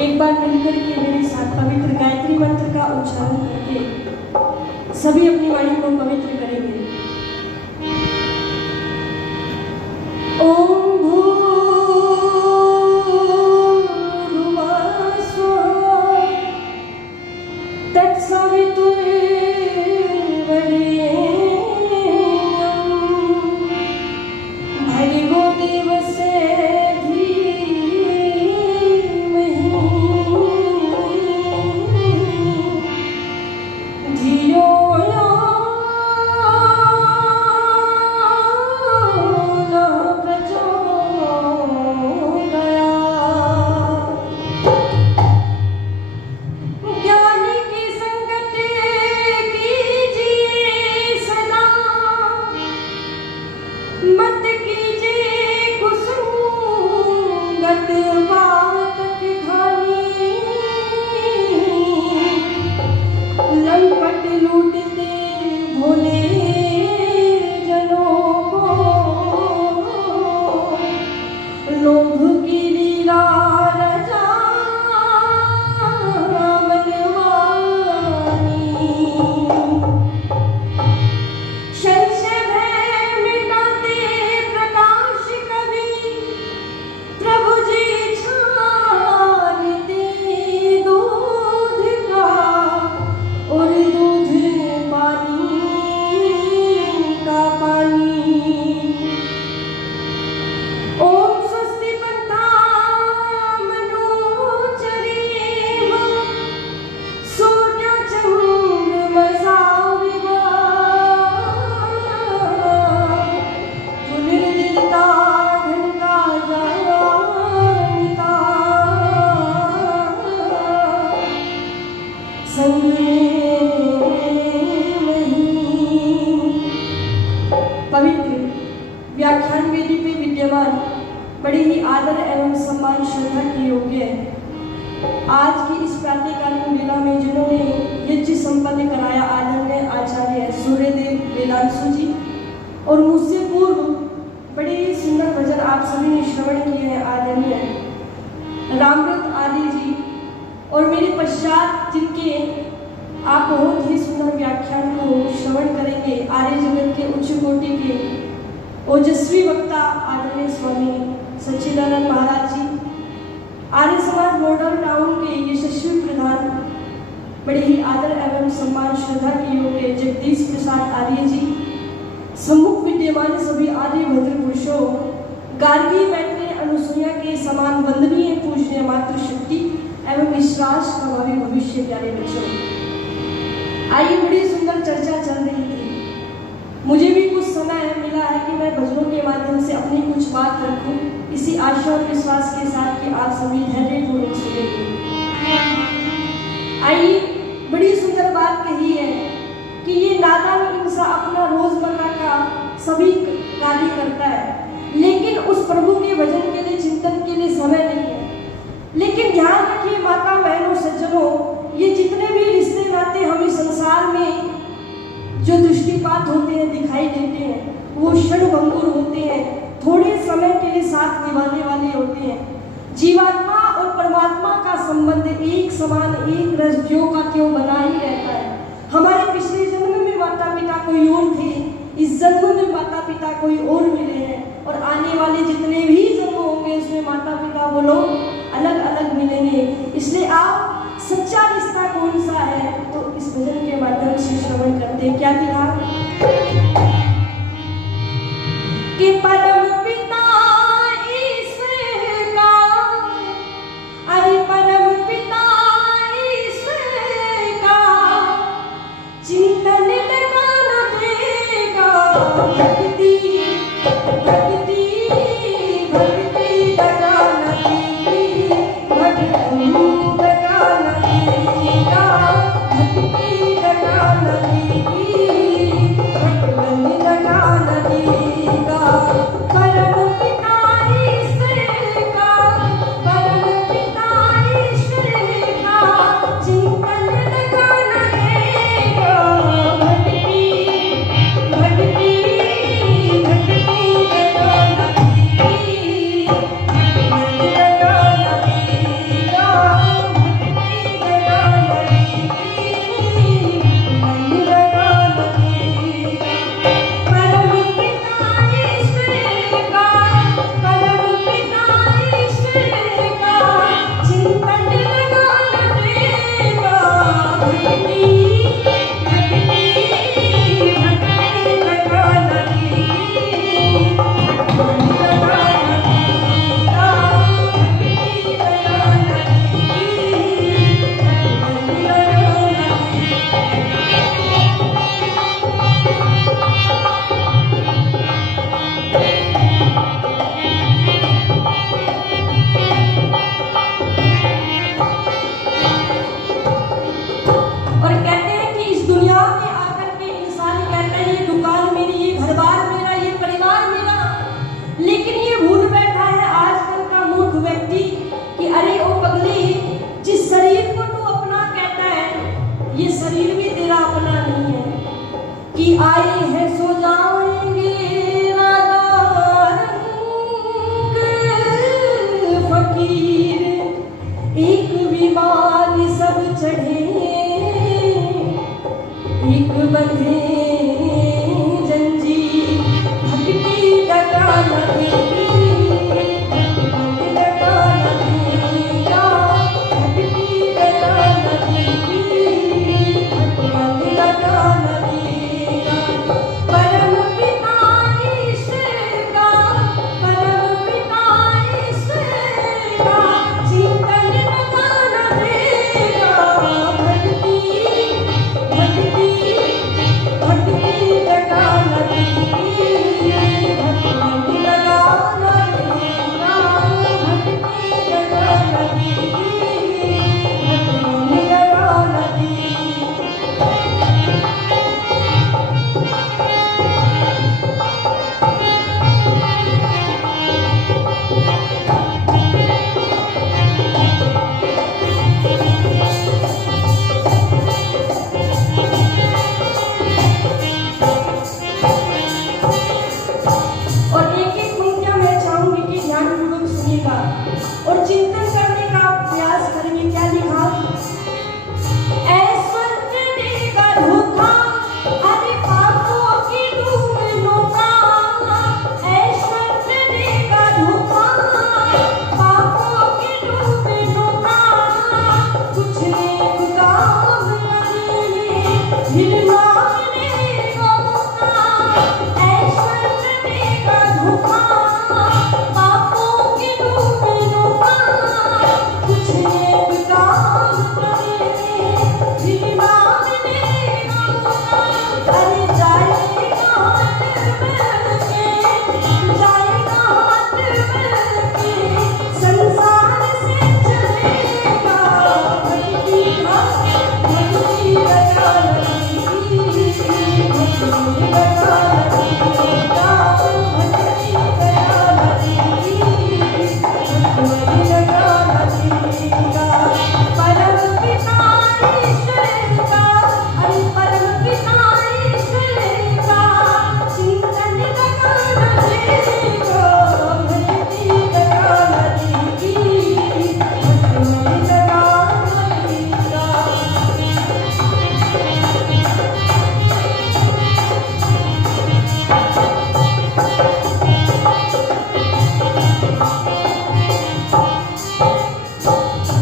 एक बार मिलकर के मेरे साथ पवित्र गायत्री मंत्र का उच्चारण करके सभी अपनी वाणी को पवित्र करेंगे। ओम पवित्र व्याख्यान वेदी पे विद्यमान बड़े ही आदर एवं सम्मान श्रद्धा के योग्य आज की इस प्रातःकालीन वेला में जिन्होंने यज्ञ संपन्न कराया आदरणीय आचार्य सूर्यदेव वेदांशु जी और मुझसे पूर्व बड़े ही सुंदर भजन आप सभी ने श्रवण किए हैं आदरणीय रामव्रत आदि जी और मेरे पश्चात जिनके आप बहुत ही सुंदर व्याख्यान को श्रवण करेंगे आर्य जगत के उच्च कोटि के ओजस्वी वक्ता आदरणीय स्वामी सच्चिदानंद महाराज जी, आर्य समाज मॉडल टाउन के यशस्वी प्रधान बड़े ही आदर एवं सम्मान श्रद्धा के योग्य जगदीश प्रसाद आर्य जी, सम्मुख विद्यमान सभी आर्य भद्र पुरुषों, गार्गी मैत्री अनुसुईया के समान वंदनीय पूजनीय मातृशक्ति एवं विश्वास का भावी भविष्य प्यारे बच्चों, आइए बड़ी सुंदर चर्चा चल रही थी। मुझे भी कुछ समय मिला है कि मैं भजनों के माध्यम से अपनी कुछ बात रखूं, इसी आशा और विश्वास के साथ कि आप सभी धैर्यपूर्वक सुनेंगे। आइए बड़ी सुंदर बात कही है कि ये नादान इंसान अपना रोजमर्रा का सभी कार्य करता है, लेकिन उस प्रभु के भजन के लिए चिंतन के लिए समय नहीं है। लेकिन ध्यान रखिए माता बहनों सज्जनों, ये जितने भी रिश्ते नाते हमें संसार में जो दृष्टिपात होते हैं दिखाई देते हैं वो क्षणभंगुर होते हैं, थोड़े समय के लिए साथ निभाने वाले होते हैं। जीवात्मा और परमात्मा का संबंध एक समान एक रस ज्यों का त्यों बना ही रहता है। हमारे पिछले जन्म में माता पिता कोई और थे, इस जन्म में माता पिता कोई और मिले हैं और आने वाले जितने भी जन्म होंगे इसमें माता पिता वो लोग अलग अलग मिलेंगे। इसलिए आप सच्चा रिश्ता कौन सा है तो इस भजन के माध्यम से श्रवण करते हैं। क्या लिखा कि परम पिता ईश्वर का, अरे परम पिता ईश्वर का चिंतन लगाना देगा। भक्ति भक्ति भक्ति लगाना देगी, भक्ति लगाना देगा, भक्ति लगाना देगी।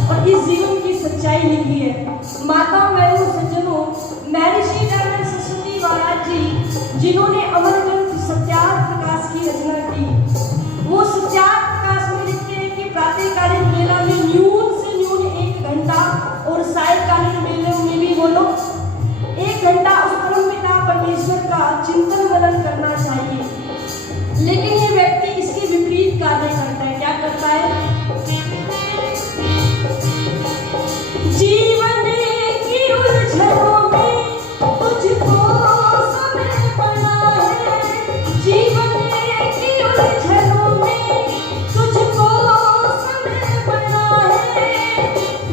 और इस जीवन की सच्चाई लिखी है। माताओं बहनों सज्जनों, महर्षि डॉक्टर सरस्वती महाराज जी जिन्होंने अमर ग्रंथ सत्यार्थ प्रकाश की रचना की, वो सत्यार्थ प्रकाश में लिखते हैं कि प्रातःकालीन वेला में न्यून से न्यून 1 घंटा और सायंकालीन वेले में भी बोलो 1 घंटा उस परम पिता परमेश्वर का चिंतन मनन करना चाहिए। लेकिन ये व्यक्ति इसके विपरीत कार्य करता है। क्या करता है? जीवन की उलझनों में तुझको समय पड़ा है, जीवन की उलझनों में तुझको समय पड़ा है,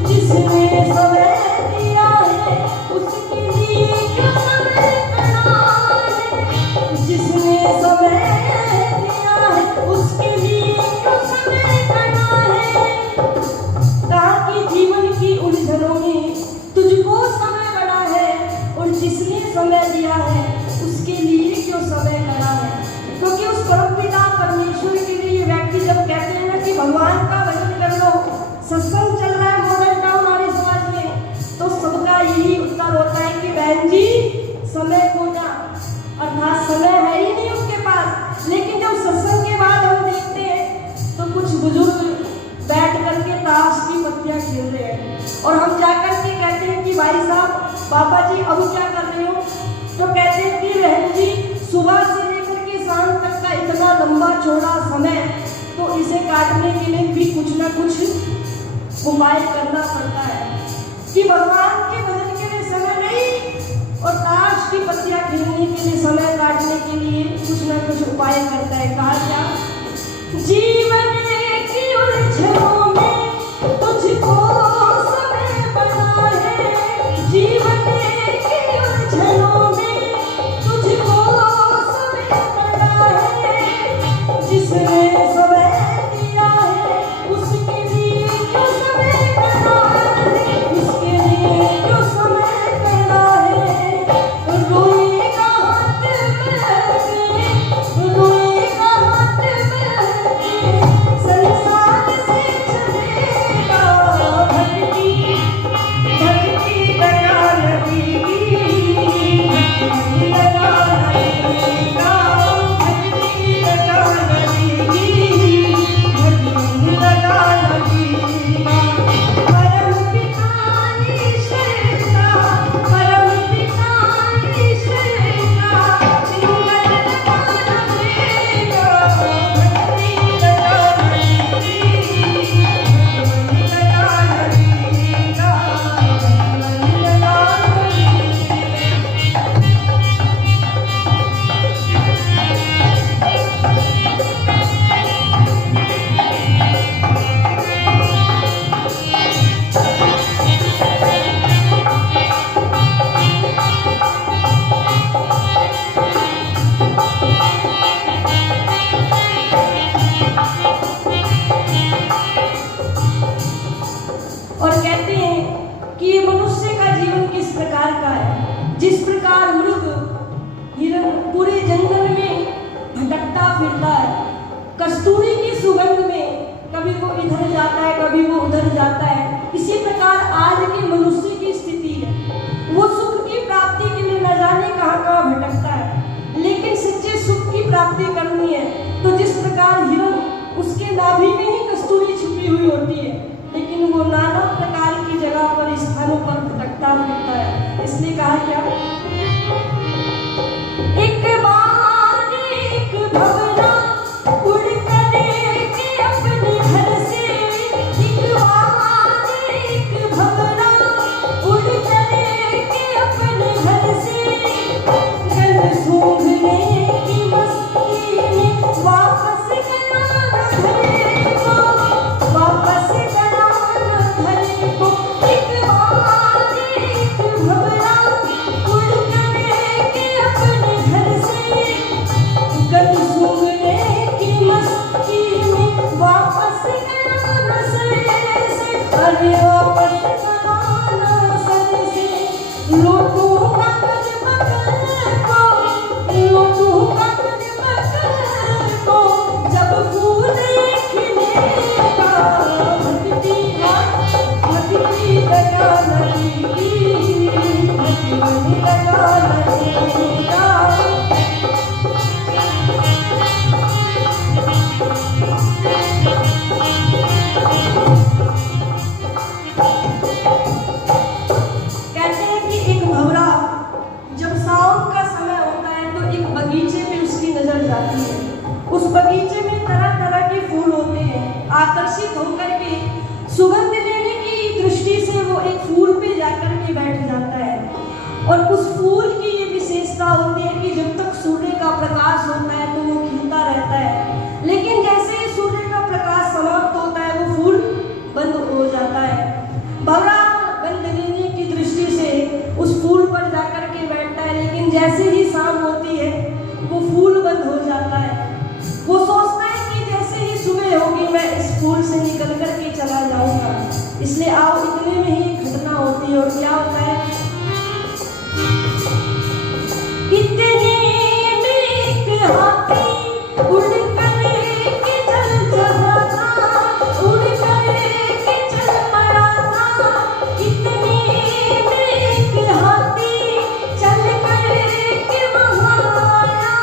जिसने समय दिया है उसके लिए क्यों समय पड़ा है, जिसने समय दिया है उसके लिए क्यों समय पड़ा है। कहा कि जीवन की उलझनों में तुझको समय पड़ा है और जिसने समय दिया है उसके लिए क्यों समय पड़ा है। क्योंकि उस परमपिता परमेश्वर के लिए व्यक्ति जब कहते हैं ना कि भगवान का भजन कर लो, सत्संग चल रहा है मॉडर्न टाउन हमारे समाज में, तो सबका यही उत्तर होता है कि बहन जी समय खोजा, अर्थात समय है ही नहीं उसके पास। लेकिन जब सत्संग के बाद हम देखते हैं तो कुछ बुजुर्ग बैठ करके ताश की पत्तियां खेल रहे हैं और हम जाकर के कहते हैं कि भाई साहब बाबा जी अब क्या कर रहे हो, तो कहते हैं कि बहन जी सुबह से लेकर के शाम तक का इतना लंबा चौड़ा समय, तो इसे काटने के लिए भी कुछ ना कुछ उपाय करना पड़ता है कि भगवान के भजन के लिए समय नहीं और ताश की पत्तियां खेलने के लिए समय काटने के लिए कुछ ना कुछ उपाय करता है। कहा क्या? जीवन की उलझनों में तुझको समय पड़ा है, जीवन की उलझनों में तुझको समय पड़ा है, जिसने समय दिया है उसके लिए क्यों समय पड़ा है, उसके लिए क्यों समय पड़ा है। रोएगा हाथ में, रोएगा हाथ में, संसार से चलेगा भक्ति, भक्ति लगा लगेगी, भक्ति लगा लगेगा, भक्ति लगा लगेगी, भक्ति लगा लगेगा। परम पिता ईश्वर का, परम पिता ईश्वर का चिंतन लगा लगेगा, भक्ति लगा लगेगी, भक्ति लगा लगेगा, भक्ति लगा लगेगा। और कहते हैं कि ये मनुष्य का जीवन किस प्रकार का है। जिस प्रकार मृग हिरण पूरे जंगल में भटकता फिरता है, कस्तूरी की सुगंध में कभी वो इधर जाता है कभी वो उधर जाता है, इसी प्रकार आज के मनुष्य की स्थिति है। वो सुख की प्राप्ति के लिए न जाने कहाँ कहाँ भटकता है, लेकिन सच्चे सुख की प्राप्ति करनी है तो जिस प्रकार हिरण उसके नाभि में ही कस्तूरी छुपी हुई होती है, लेकिन वो नाना प्रकार की जगह पर स्थानों पर भटकता फिरता है। इसलिए कहा क्या? एक बार एक भंवरा उड़ कर के अपने घर से, एक बार एक भंवरा उड़ कर के अपने घर से, गन सूंघने की मस्ती में वापस गया घरे को, वापस गया घरे को। एक बार एक भंवरा उड़ कर के अपने घर से, गन सूंघने की मस्ती में वापस गया नसर से, अरे वापस गया नसर से। लोटू का कर बकर को, लोटू का कर बकर को, जब फूल सुगंध लेने की दृष्टि से वो एक फूल पे जाकर के बैठ जाता है और उस फूल की ये विशेषता होती है कि जब तक सूर्य का प्रकाश होता है तो वो खिलता रहता है, लेकिन जैसे ही सूर्य का प्रकाश समाप्त होता है वो फूल बंद हो जाता है। भंवरा गंध लेने की दृष्टि से उस फूल पर जाकर के बैठता है, लेकिन जैसे ही शाम होती है वो फूल बंद हो जाता है। वो सोचता है कि जैसे ही सुबह होगी मैं इस फूल से निकल कर के चला जाऊंगा। इसलिए आओ इतने में ही घटना होती है और क्या होता है, इतने में एक हाथी उड़ कर के चल चला था, उड़ कर के चल पड़ा था। इतने में एक हाथी चल कर के वहाँ आया,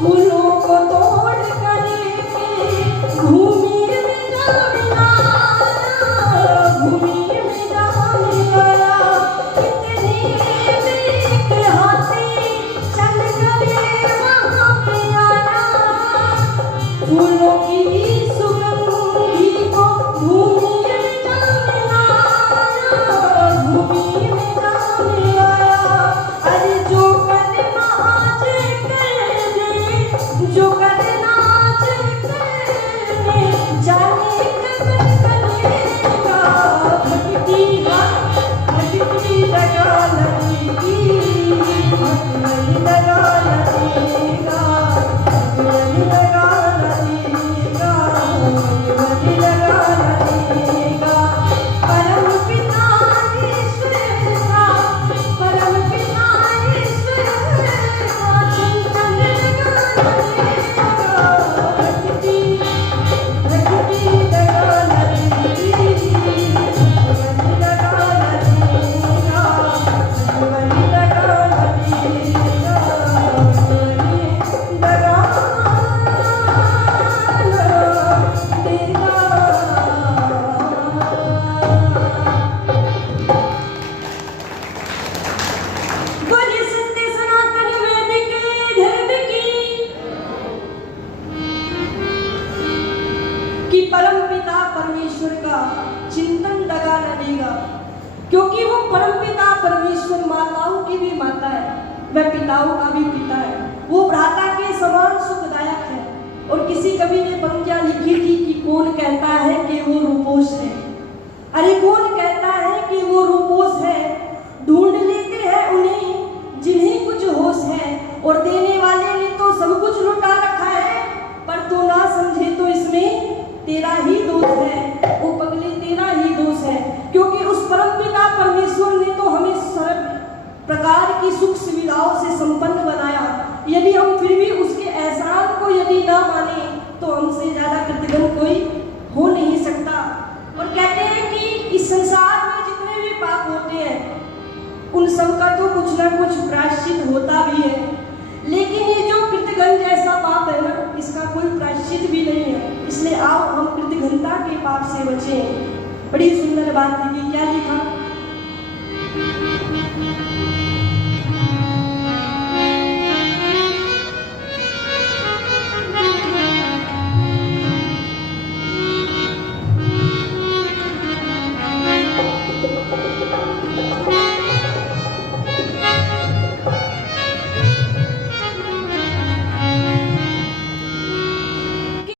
फूलों को तोड़ कर के भूमि में जा मिलाया, भूमि में जा मिलाया। इतने में एक हाथी चल कर वहाँ पे आया, फूलों की सुगंधी को भूमि में जा मिलाया, भूमि में जा मिलाया। अरे जो करना आज कर ले, जो करना आज कर ले, जाने कब करेगा। भक्ति लगा लगेगी, भक्ति लगा लगेगा, भक्ति लगा लगेगा, भक्ति लगा लगेगा। परम पिता ईश्वर का, परम पिता ईश्वर का चिंतन लगा लगेगा। भक्ति लगा लगेगी, भक्ति लगा लगेगा, भक्ति लगा लगेगा, भक्ति लगा बोलिए सत्य सनातन वैदिक धर्म की परम पिता परमेश्वर का चिंतन लगा लगेगा, क्योंकि वो परम पिता परमेश्वर माताओं की भी माता है, वह पिताओं का भी पिता है। वो भ्राता के समान सुखदायक है। और किसी कवि ने पंक्तियां लिखी थी कि कौन कहता है कि वो रूपोस है। अरे कौन कहता है कि वो रूपोस है, ढूंढ लेते हैं उन्हें जिन्हें कुछ होश है। और देने वाले ने तो सब कुछ लुटा रखा है, पर तो ना समझे तो इसमें तेरा ही दोष है, वो पगले तेरा ही दोष है। क्योंकि उस परम पिता परमेश्वर ने तो हमें सर्व प्रकार की सुख सुविधाओं से संपन्न बनाया। यदि हम फिर भी उसके एहसान को यदि ना माने तो हमसे ज्यादा कृतज्ञ कोई हो नहीं सकता। और कहते हैं कि इस संसार में जितने भी पाप होते हैं उन सब का तो कुछ ना कुछ प्रायश्चित होता भी है, लेकिन ये जो कृतघ्न जैसा पाप है ना, इसका कोई प्रायश्चित भी नहीं है। इसलिए आओ हम कृतघ्नता के पाप से बचें। बड़ी सुंदर बात लिखी, क्या लिखा,